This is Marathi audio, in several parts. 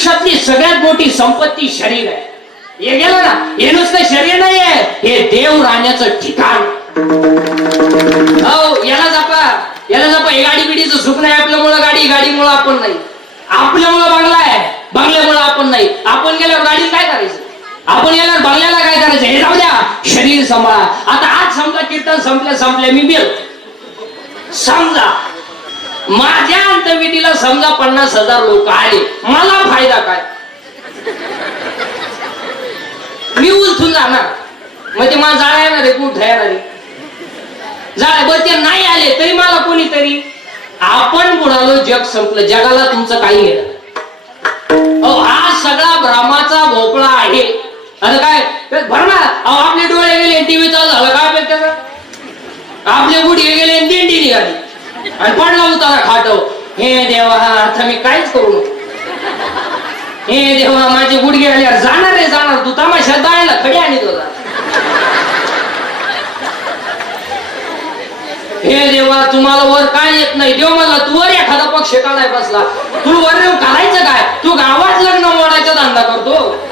आयुष्यातली सगळ्यात मोठी संपत्ती शरीर आहे. हे गेलं ना, हे नुसतं शरीर नाही आहे, हे देव राहण्याचं ठिकाण. हो, याला जपा. हे गाडी बिडीचं सुख नाही आपल्यामुळं, गाडीमुळं आपण नाही, आपल्यामुळं बंगला आहे, बंगल्यामुळं आपण नाही. आपण गेल्यावर गाडी काय करायचं, आपण गेल्यावर बंगल्याला काय करायचं, हे जाऊ द्या. शरीर सांभाळा. आता आज समजा कीर्तन संपल्या मी गेलो, समजा माझ्या अंतविधीला समजा 50,000 लोक आले, मला फायदा काय? मी उलथून जाणार, मग ते मला जाळा येणार आहे, कुठं येणार आहे जाळ. बरं ते नाही आले तरी मला कोणीतरी, आपण बुडालो, जग संपलं, जगाला तुमचं काही येणार. हा सगळा भ्रमाचा भोपळा आहे. आता काय भरमा, आपले डोळे गेले, टीव्ही चालू झालं, काय त्याचा, आपले गुडघे गेले, दिंडी निघाली आणि पडला उतारा खाटव. हे देवा, आता मी काहीच करू नको. हे देवा, माझे गुडघे आले, जाणार रे जाणार, तू तमाशा दायला खडी आणत होता. हे देवा, तुम्हाला वर काय येत नाही. देव म्हणला, तू वर एखादा पक्ष काढाय बसला, तू वर येऊन करायचं काय? तू गावात लग्न मोडायचा धंदा करतो.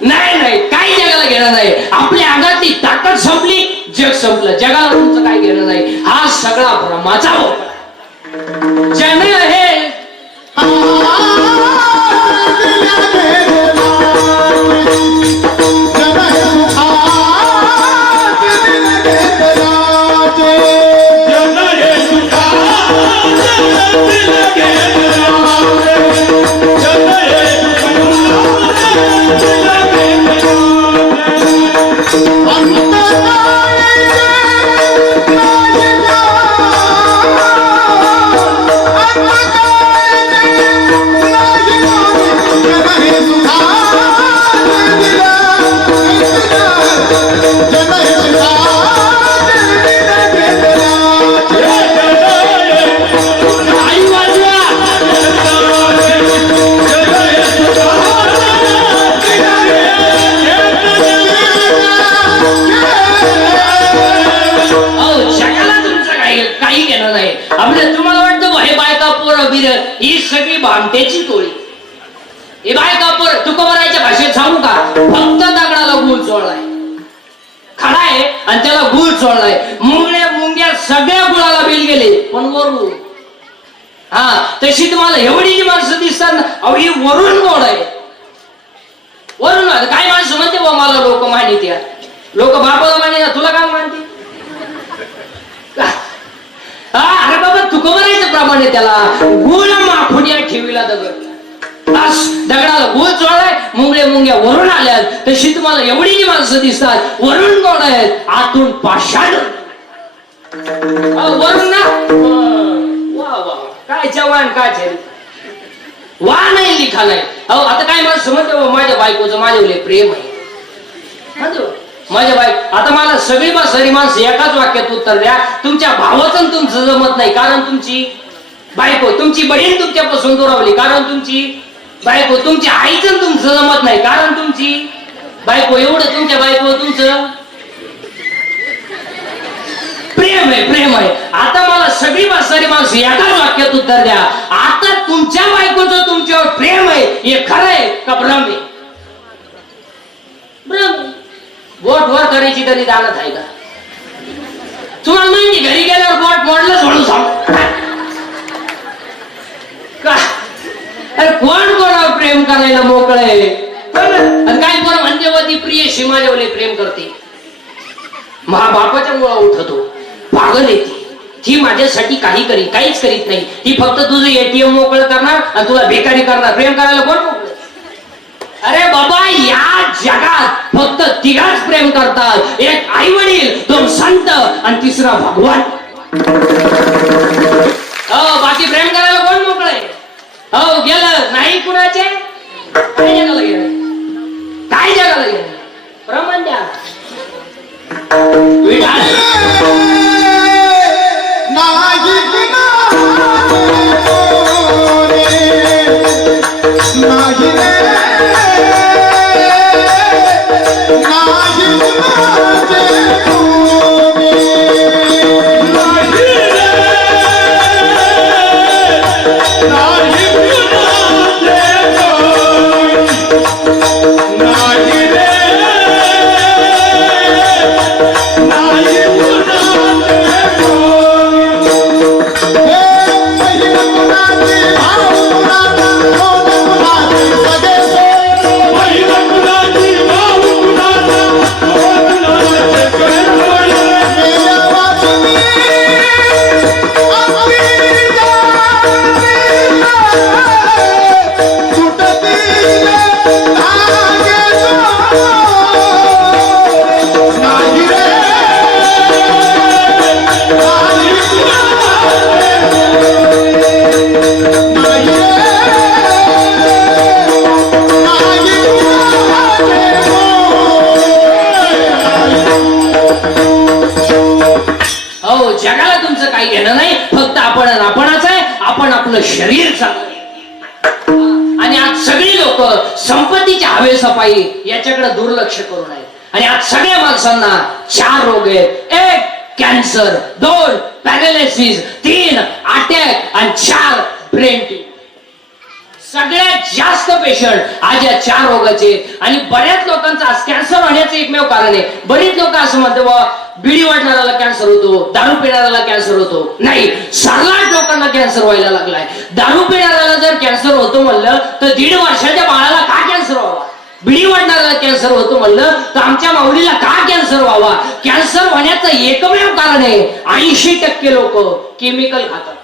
नाही, काही जगाला घेणं नाही. आपल्या अंगातली ताकद संपली, जग संपलं, जगाला तुमचं काय घेणं नाही. हा सगळा भ्रमाचा भोपळा. जन हे ही सगळी भामट्याची टोळी. हे बायका तुकोबराच्या भाषेत सांगू का, फक्त दगडाला गुळ चोळलाय, खडा आहे आणि त्याला गुळ चोळलाय. मुंग्या सगळ्या गुळाला बिल गेले, पण वरून तशी तुम्हाला एवढी जी माणसं दिसतात, ही वरून गोड आहे. वरून काय माणसं म्हणते बा, मला लोक मानित्या, लोक बापाला मानित्या, तुला काय मानते? अरे बाबा, तुकोबरायचं प्रमाण आहे, त्याला गुळ माखून या ठेवीला दगडाला गुळ चोळलाय, मुंग्या वरून आल्या. तशी तुम्हाला एवढी जी माणसं दिसतात, वरून गोड आहेत, आतून पाषाण. वरून ना वा वा, काय जवान, काय वा नाही लिखा नाही. आता काय माणसं म्हणते, माझ्या बायकोचं माझ्यावर प्रेम आहे, माझ्या बाईक. आता मला सगळी सारी माणसं एकाच वाक्यात उत्तर द्या, तुमच्या भावाचं तुमचं जमत नाही, कारण तुमची बायको, तुमची बहीण तुमच्यापासून दुरावली, कारण तुमची बायको, तुमच्या आईचं तुमचं जमत नाही, कारण तुमची बायको. एवढं तुमच्या बायको तुमचं प्रेम आहे. आता मला सगळी सारी माणसं एकाच वाक्यात उत्तर द्या, आता तुमच्या बायकोचं तुमच्यावर प्रेम आहे, हे खरं आहे का भ्रम आहे? भ्रम. बोट वर करायची तरी जाणत आहे का तुम्हाला? माहिती घरी गेल्यावर बोट मोडलंच म्हणून सांग. अरे कोण कोणावर प्रेम करायला मोकळ आहे? काय कोण म्हणते व ती प्रियशी माझ्यावर प्रेम करते, बापाच्या मुळा उठतो, पागल येते, ती माझ्यासाठी काहीच करीत नाही, ती फक्त तुझं एटीएम मोकळ करणार आणि तुला बेकारी करणार. प्रेम करायला कोण मोकळ? अरे बाबा, या जगात फक्त तिघाच प्रेम करतात, एक आई वडील, दोन संत आणि तिसरा भगवान. बाकी प्रेम करायला कोण मोकळ आहे? गेलं नाही कुणाचे, काय जगाला गेलं, काय जगाला गेलं? प्रमाण द्या. आपण आपलं शरीर चांगलं. आणि आज सगळी लोक संपत्तीच्या हवेसपाई याच्याकडे दुर्लक्ष करू नये. आणि आज सगळ्या माणसांना 4 रोग आहेत. 1 कॅन्सर, 2 पॅरालिसिस, 3 अटॅक आणि 4 ब्रेन ट्यूमर. सगळ्यात जास्त पेशंट आज या 4 रोगाचे. आणि बऱ्याच लोकांचा आज कॅन्सर होण्याचं एकमेव कारण आहे. बरीच लोक असं म्हणतात बाबा बिडी वाटणाऱ्याला कॅन्सर होतो, दारू पिणाऱ्याला कॅन्सर होतो. नाही, सर्रास लोकांना कॅन्सर व्हायला लागलाय. दारू पिणाऱ्याला जर कॅन्सर होतो म्हणलं तर 1.5 वर्षाच्या बाळाला का कॅन्सर व्हावा? बिडी वाटणाऱ्याला कॅन्सर होतो म्हणलं तर आमच्या माऊलीला का कॅन्सर व्हावा? कॅन्सर होण्याचं एकमेव कारण आहे 80% लोक केमिकल खातात.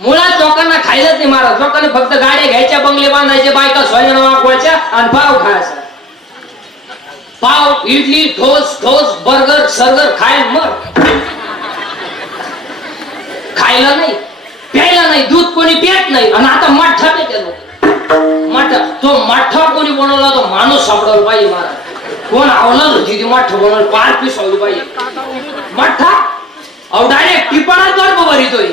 मुळात लोकांना खायलाच नाही महाराज. लोकांनी फक्त गाड्या घ्यायच्या, बंगले बांधायचे, बायका सोन्यानं वागवायच्या आणि पाव खायचा. पाव, इडली, ठोस, बर्गर, सर्गर खाय मग. खायला नाही, प्यायला नाही, दूध कोणी पित नाही. आणि आता मठ्ठा पेटे लोक. मठ्ठा, तो मठ्ठा कोणी बनवला तो माणूस सापडवला पाहिजे महाराज. कोण आवलं होती ती मठ्ठा बनवलं, 5 पीस आवली पाहिजे मठ्ठा. अहो डायरेक्ट टिपाणात बर्फ भरितोय,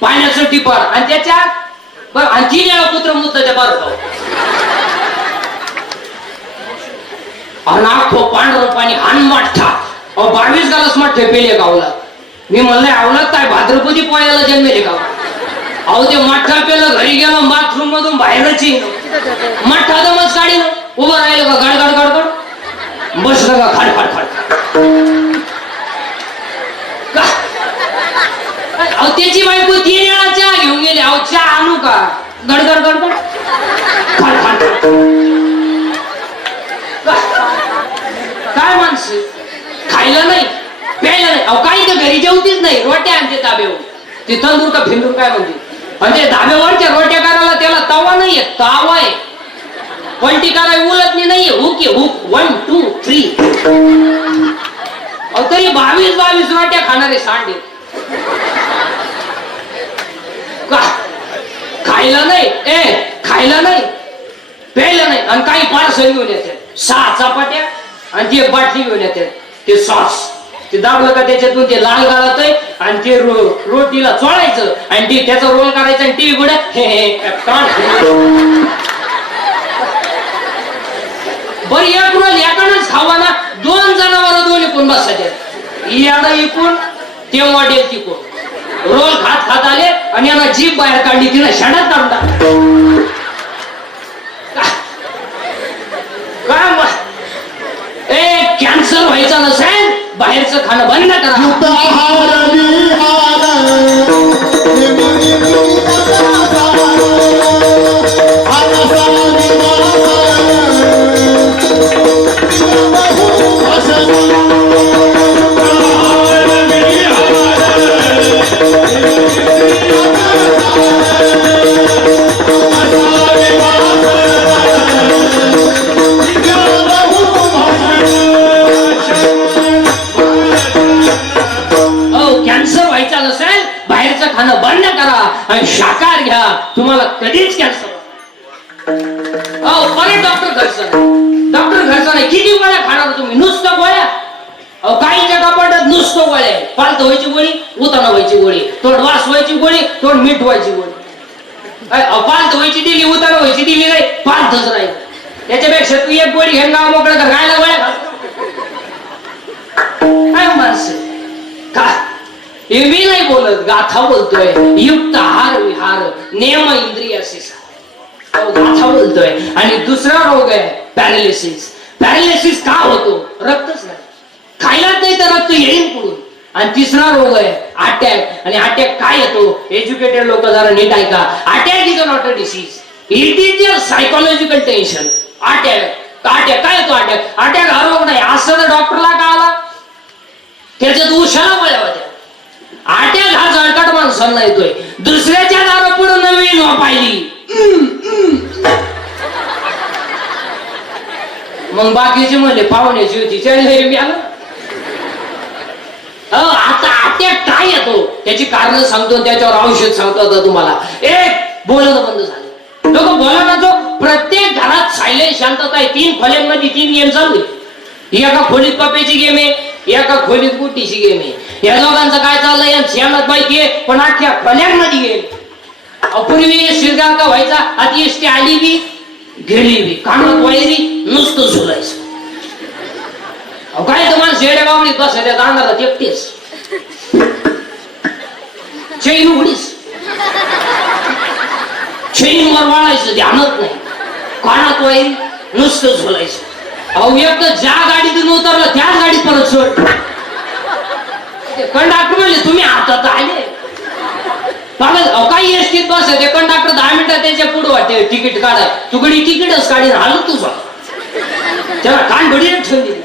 पाण्याचं टिपाड. आणि त्याच्यात आणि 3 वेळा पुत्र मुद्दाच्या बर्फ. अनाखो पांढरं पाणी हान मठ्ठा. अहो 22 गालास मठ्ठे पेले गावला. मी म्हणलंय आवलात काय भाद्रपदी पोळ्याला जन्मेले गाव. अहो ते मठ्ठा पेलं, घरी गेलो, बाथरूम मधून बाहेरच मठ्ठा दमच काढी ना. उभं राहिलं का गाड गाड गाड गाड, बसलं का खाड खाड खाड. अहो त्याची बायको 3 वेळा चहा घेऊन गेली. अहो चहा आणू का? गडगड गडगड खाड खाड. काय माणसं खायला नाही, प्यायला नाही. अहो काही तर घरी जेवतीच नाही, रोट्या आणते ताब्यावर. ते तंदूर का फिंदूर काय म्हणते. आणि ते धाब्यावरच्या रोट्या करायला त्याला तवा नाहीये, तावा आहे. पलटी करायला उलटणी नाहीये, हुक आहे हुक. 1 2 3. अहो तरी 22 रोट्या खाणारे सांडे. खायला नाही, खायला नाही, प्यायला नाही. आणि काही पार्सल घेऊन येते, 6 चपात्या आणि ती एक बाटली घेऊन येते. ते सॉस ते दाबलं का त्याच्यातून ते लाल गाळत आहे. आणि ते रोटीला चोळायचं आणि ते त्याचा रोल करायचा आणि टीव्ही पुढे बरं. एक रोल एकानच खावा ना. 2 जनावर 2 इकून बसायचे. याला इकून ते वाटेल तिकून. रोल खात खात आले आणि याला जीभ बाहेर काढली, तिला शाळात काढला. काय कॅन्सर व्हायचा नसेल बाहेरचं खाणं बंद करा. खाणं बंद करा आणि शाकाहार घ्या. तुम्हाला कधीच कॅन्सर. परत डॉक्टर घरचा नाही. किती गोळ्या खाणार तुम्ही? नुसतं गोळ्या. काहींच्या कपाटात नुसतं गोळ्या. पालत व्हायची गोळी, उताना व्हायची गोळी, तोंड वास व्हायची गोळी, तोंड मीठ व्हायची गोळी. पालत व्हायची दिली, उताना व्हायची दिली नाही, पालतच राहील. त्याच्यापेक्षा तू एक गोळी घेऊन गाव मोकळं कर. गायला गोळ्या काय माणसं का? मी नाही बोलत, गाथा बोलतोय. युक्त आहार विहार नियम इंद्रियासीस गाथा बोलतोय. आणि दुसरा रोग आहे पॅरालिसिस. पॅरालिसिस का होतो? रक्तच नाही, खायलाच नाही तर रक्त येईल कुठून. आणि तिसरा रोग आहे अटॅक. आणि अटॅक काय येतो? एज्युकेटेड लोक जरा नीट ऐका. Attack is not a disease, it is a psychological tension. Attack काय येतो? अटॅक हा रोग नाही. असं तर डॉक्टरला का आला? त्याच्यात उशाला गोळ्या होत्या. अटॅक हा जळकाट माणसांना येतोय. दुसऱ्याच्या दारा पुढे नवीन पाहिली मग बाकीचे म्हणले पाहुण्याची होती चढलेली मी आलो. आता अटॅक काय येतो त्याची कारण सांगतो, त्याच्यावर औषध सांगतो आता तुम्हाला. एक बोलणं बंद झालं. लोक बोलणं तो प्रत्येक घरात सायलेंट शांतता आहे. 3 खोल्यांमध्ये 3 गेम चालू आहे. एका खोलीत पप्प्याची गेम आहे, एका खोलीत गुटीची गेम आहे. या दोघांचं काय चाललंय यांना माहितीये, पण अख्ख्या खोल्यांमध्ये गेम. पूर्वी शिरगाव का व्हायचा, आधी एसटी आली बी गेली बी, कानात वायरी नुसतं झुलायचं. काय तर माणसं येड्या बावडीत बसायच्या अंगाला तेपतेच चैन उघडीच, चैन वर वाळायचं ध्यानच नाही, कानात वायरी नुसतं झोलायचं. अहो एक तर ज्या गाडीतून उतरलं त्याच गाडीत परत सोड. कंडक्टर म्हणले तुम्ही हातात आले काही एसटीत बसायचे. कंडक्टर 10 मिनिटं त्याच्या पुढे वाटते तिकीट काढाय, तुकडी तिकीटच काढी आलो तुझा, त्याला कान घडीने ठेवून दिली.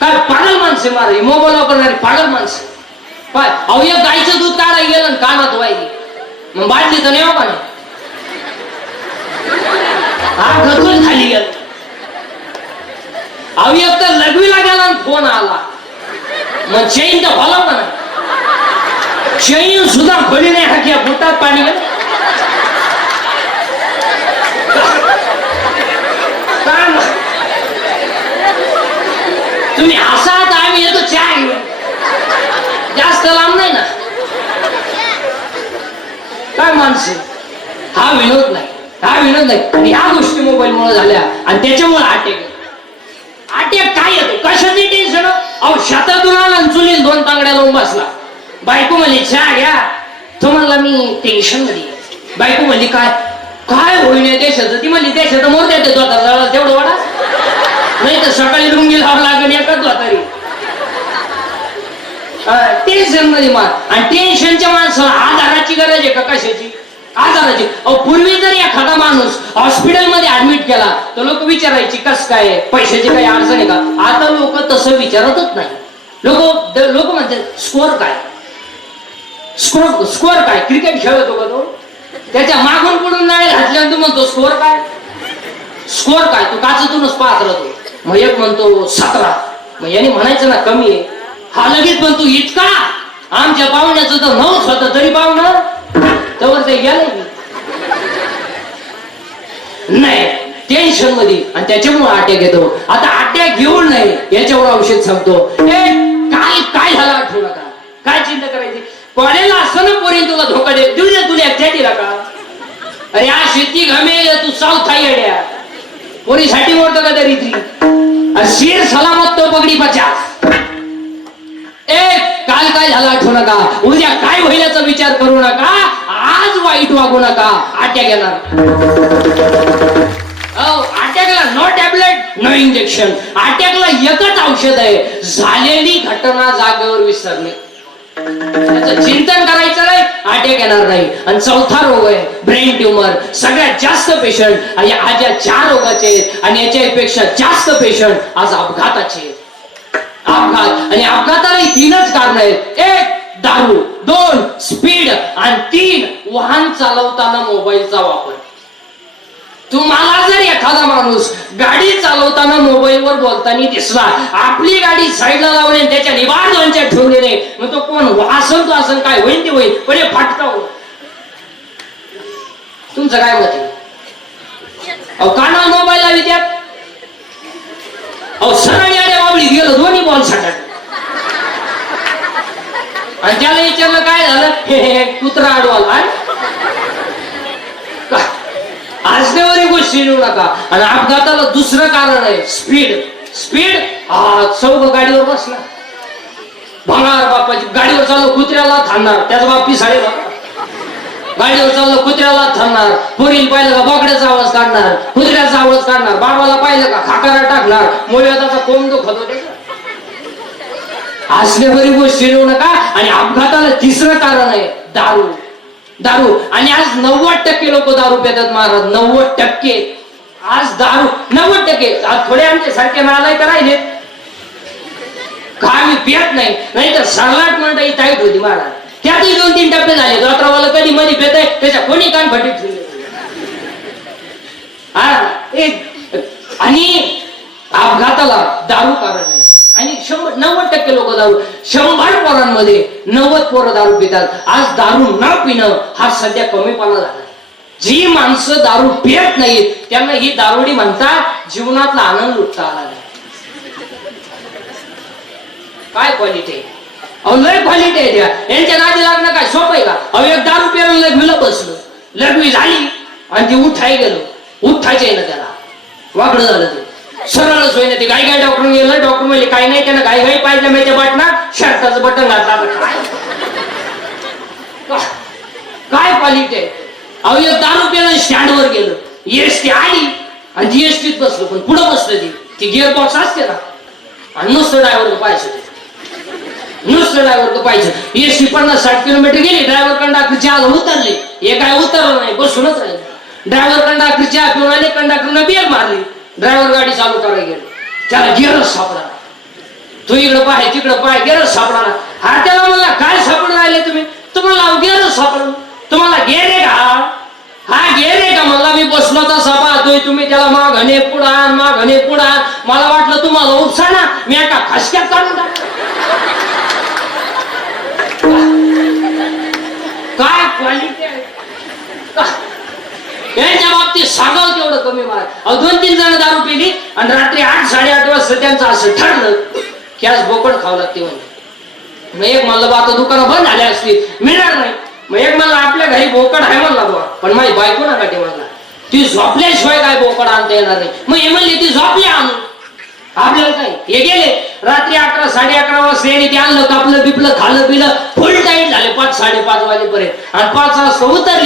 काय पागल माणसे मारे, मोबाईल वापरणारी पागल माणसं. पाय अहो एक गाईचं दूध काढायला गेलं ना कानात वाहिली, मग बाटली तर नाही हो का नाही, हा घरून खाली गेलं. अहो एक तर लघवीला गेला फोन आला, मग चैन तर व्हायला पण चैन सुद्धा खोली नाही, हाक्या बुटात पाणी गेलं. तुम्ही हसात आम्ही येतो चहा घेऊन, जास्त लांब नाही ना. काय माणसे, हा विनोद नाही, हा विनोद नाही. आणि ह्या गोष्टी मोबाईल मुळे झाल्या आणि त्याच्यामुळे अटॅक काय येतो, कशाची टेन्शन. अहो शेतातून आला चुलीत 2 तांगड्या लावून बसला, बायको म्हणली चहा घ्या, तो म्हणला मी टेन्शन मध्ये. बायको म्हणली काय काय होईन देशाचं, ती म्हणली देशाचं मोर देते स्वतः तेवढं वाडा, नाही तर सकाळी लुंगी लावं लागेल एकच तरी. टेन्शन मध्ये मार, आणि टेन्शनच्या माणसाला आधाराची गरज आहे का कशाची, आधाराची. अहो पूर्वी जर एखादा माणूस हॉस्पिटलमध्ये ऍडमिट केला तर लोक विचारायची कस काय, पैशाची काही अडचण आहे का. आता लोक तसं विचारतच नाही. लोक म्हणतात स्कोअर काय, स्कोअर काय. क्रिकेट खेळतो का तो, त्याच्या मागून पुढून नाही घातल्यानंतर तू म्हणतो स्कोअर काय, स्कोअर काय. तू काचतूनच पाहत राहतो. मग एक म्हणतो 17, मग याने म्हणायचं ना कमी आहे, हा लगेच म्हणतो इतका, आमच्या पाहुण्याचं तर 9 होतं तरी पाहुणं तर ते गेलं नाही टेन्शन मध्ये, आणि त्याच्यामुळे अटॅक येतो. आता अटॅक घेऊन नाही याच्यावर औषध सांगतो. काय काय झालं आठवू नका, काय चिंता करायची. कॉलेजला असताना पोरी तुला धोका दे देऊ दे, तुला एकट्या दिला का. अरे या शेती घमे तू साऊथ थाई अड्या पोरीसाठी मोडतो का तरी ती शेर सलामत तो पगडी 50. काल काय झालं आठवू नका, उद्या काय होईल याचा विचार करू नका, आज वाईट वागू नका. अटॅक येणार, अटॅकला नो टॅबलेट नो इंजेक्शन. अटॅकला एकच औषध आहे, झालेली घटना जागेवर विसरणे. त्याचं चिंतन करायचं नाही, अटॅक येणार नाही. आणि चौथा रोग आहे ब्रेन ट्युमर. सगळ्यात जास्त पेशंट आज या 4 रोगाचे आहेत, आणि याच्यापेक्षा जास्त पेशंट आज अपघाताचे. अपघात, आणि अपघाताला 3च कारण आहेत. 1 दारू, 2 स्पीड, आणि 3 वाहन चालवताना मोबाईलचा वापर. तुम्हाला जर एखादा माणूस गाडी चालवताना मोबाईलवर बोलताना दिसला, आपली गाडी साईडला लावणे त्याच्या निबार दोनच्या ठेवलेले, मग तो कोण वासन तो असं काय होईल ते होईल, पण हे फाटका. तुमचं काय मत आहे. अहो कानाला मोबाईल लावी त्यात, अहो सरळ आड्या बाबळीत गेलो, दोन्ही बॉल साठत. आणि त्याला विचारलं काय झालं, हे कुत्रा अडवाला आजनेवर गोष्टी लिहू नका. आणि अपघाताला दुसरं कारण आहे स्पीड. स्पीड, चौघ गाडीवर बसला, भंगार बापाची गाडीवर चाललो कुत्र्याला थांबणार, त्याचा बाप पिसाळे. गाडीवर चाललो कुत्र्याला थांबणार, पोरीला पाहिलं का बोकड्याचा आवाज काढणार, कुत्र्याचा आवाज काढणार, बाबाला पाहिलं का खाकारा टाकणार, मुळे त्याचा कोंब दुखत होते. असल्या गोष्टी लिहू नका. आणि अपघाताला तिसरं कारण आहे दारू. दारू, आणि आज 90% लोक दारू पितात महाराज. 90% आज दारू, 90%. आज थोडे आमच्या सारखे नालायक राहिले का आम्ही पियत नाही, नाही तर सरलाट मंडळी टाईट होती महाराज. त्यातही 2-3 टप्पे झाले. रात्रवाला कधी मध्ये पेत आहे त्याच्या कोणी कान फटीत ठेवले. आणि अपघाताला दारू कारण आहे. आणि 90% लोक दारू, 100 पोरांमध्ये 90 पोरं दारू पितात. आज दारू न पिणं हा सध्या कमीपणा झाला. जी माणसं दारू पियत नाहीत त्यांना ही दारुडी म्हणतात, जीवनातला आनंद लुटता आला नाही. काय क्वालिटी आहे? अहो लय क्वालिटी आहे त्या. यांच्या नादी लागणं काय सोपं आहे का? अहो एक दारू प्यायला लग्न बसलं, लग्न झाली आणि ती उठाय गेलो, उठायचे ना त्याला, वाकडं झालं ते सरळच होईना. ते गाई गाय डॉक्टर गेलं, डॉक्टर म्हणले काही नाही, त्यानं गाई गाई पाहिजे माझ्या बाटणात शर्टाचं बटन घातलं. काय क्वालिटी आहे? अहो एक दारू प्यायला स्टँडवर गेलं, एसटी आली आणि ती एसटीत बसलो, पण पुढं बसलं ती गिअर बॉक्स असते ना, आणि नुसतं ड्रायव्हर पाहिजे, नुसतं ड्रायव्हर पाहिजे. एसटी 50-60 किलोमीटर गेली, ड्रायव्हर कंडक्टर चहाला उतरले, हे काय उतरलं नाही, बसूनच राहिले. ड्रायव्हर कंडक्टर चहा पिऊन आले, कंडक्टरनं बिअर मारली, ड्रायव्हर गाडी चालू करायला गेलो, त्याला गिअरच सापडा. तू इकडं पाय तिकडं पाय, गिअरच सापडा. हा त्याला म्हणला काय सापडून राहिले तुम्ही? तुम्हाला गिअरच सापडून, तुम्हाला गेर आहे का? हा गेर आहे का? मला मी बसलो तसा पाहतोय, तुम्ही त्याला माघणे पुढा माघणे पुढा. मला वाटलं तुम्हाला उपसा ना, मी एका खसक्यात काढून टाकलं. काय क्वालिटी आहे यांच्या बाबतीत, सांगावं तेवढं कमी मला. 2-3 जण दारू पिली आणि रात्री 8-8:30 वाजता त्यांचं असं ठरलं की आज बोकड खावं लागते म्हणजे. मग एक म्हणलं बा आता दुकानं बंद झाले असतील, मिळणार नाही. मग एक म्हणलं आपल्या घरी बोकड आहे म्हणला बुवा, पण माझी बायको ना काटे म्हणला ती झोपल्याशिवाय काय बोकड आणता येणार नाही. मग हे म्हणले ती झोपली आणू, आपल्याला काय. हे गेले रात्री 11-11:30 वाजता यांनी ते आणलं, कापलं बिपलं, खाल्लं पिलं, फुल टाईट झाले 5-5:30 वाजेपर्यंत, आणि 5 वाजता उतरले.